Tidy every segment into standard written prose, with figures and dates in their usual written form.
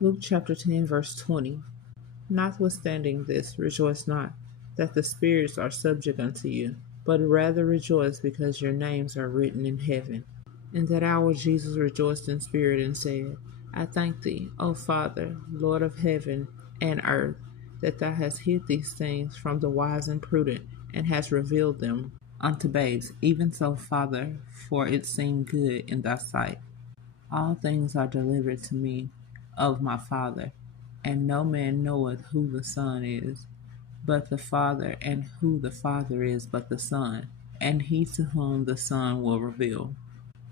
Luke chapter 10, verse 20. Notwithstanding this, rejoice not that the spirits are subject unto you, but rather rejoice because your names are written in heaven. In that hour Jesus rejoiced in spirit and said, I thank thee, O Father, Lord of heaven and earth, that thou hast hid these things from the wise and prudent, and hast revealed them unto babes. Even so, Father, for it seemed good in thy sight. All things are delivered to me of my Father, and no man knoweth who the Son is, but the Father, and who the Father is but the Son, and he to whom the Son will reveal.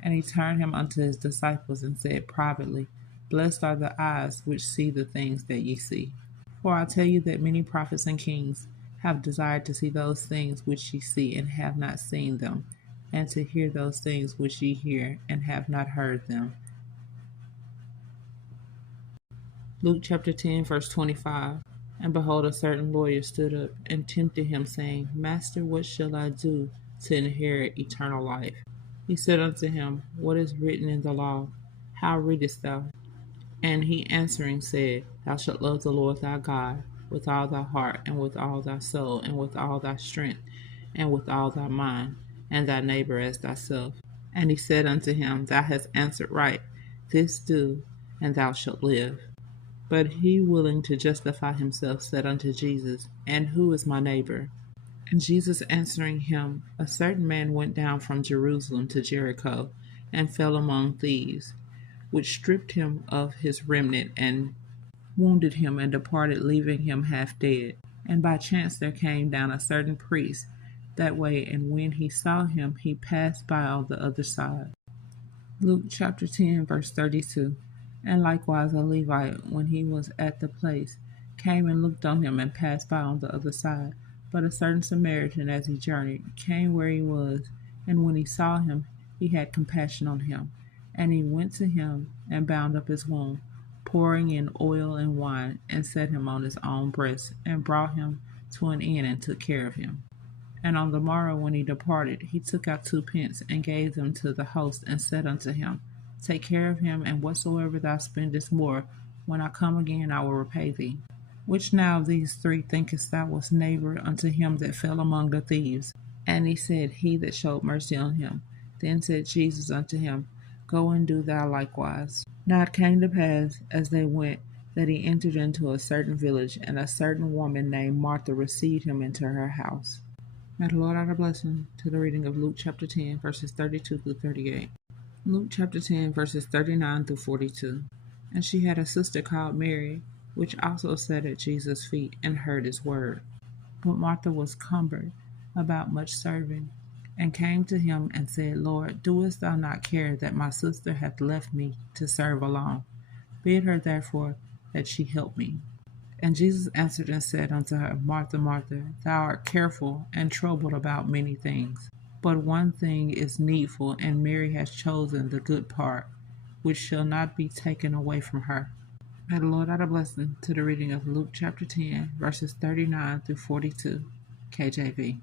And he turned him unto his disciples, and said privately, Blessed are the eyes which see the things that ye see. For I tell you that many prophets and kings have desired to see those things which ye see, and have not seen them, and to hear those things which ye hear, and have not heard them. Luke chapter 10, verse 25. And behold, a certain lawyer stood up and tempted him, saying, Master, what shall I do to inherit eternal life? He said unto him, What is written in the law? How readest thou? And he answering said, Thou shalt love the Lord thy God with all thy heart, and with all thy soul, and with all thy strength, and with all thy mind, and thy neighbor as thyself. And he said unto him, Thou hast answered right. This do, and thou shalt live. But he, willing to justify himself, said unto Jesus, And who is my neighbor? And Jesus answering him, A certain man went down from Jerusalem to Jericho, and fell among thieves, which stripped him of his remnant, and wounded him, and departed, leaving him half dead. And by chance there came down a certain priest that way, and when he saw him, he passed by on the other side. Luke chapter 10, verse 32. And likewise a Levite, when he was at the place, came and looked on him, and passed by on the other side. But a certain Samaritan, as he journeyed, came where he was, and when he saw him, he had compassion on him. And he went to him, and bound up his wound, pouring in oil and wine, and set him on his own breast, and brought him to an inn, and took care of him. And on the morrow when he departed, he took out 2 pence, and gave them to the host, and said unto him, Take care of him, and whatsoever thou spendest more, when I come again I will repay thee. Which now of these 3 thinkest thou was neighbor unto him that fell among the thieves? And he said, He that showed mercy on him. Then said Jesus unto him, Go and do thou likewise. Now it came to pass, as they went, that he entered into a certain village, and a certain woman named Martha received him into her house. May the Lord add a blessing to the reading of Luke chapter 10, verses 32 through 38. Luke chapter 10, verses 39 through 42. And she had a sister called Mary, which also sat at Jesus' feet, and heard his word. But Martha was cumbered about much serving, and came to him, and said, Lord, doest thou not care that my sister hath left me to serve alone? Bid her therefore that she help me. And Jesus answered and said unto her, Martha, Martha, thou art careful and troubled about many things. But one thing is needful, and Mary has chosen the good part, which shall not be taken away from her. May the Lord add a blessing to the reading of Luke chapter 10, verses 39 through 42, KJV.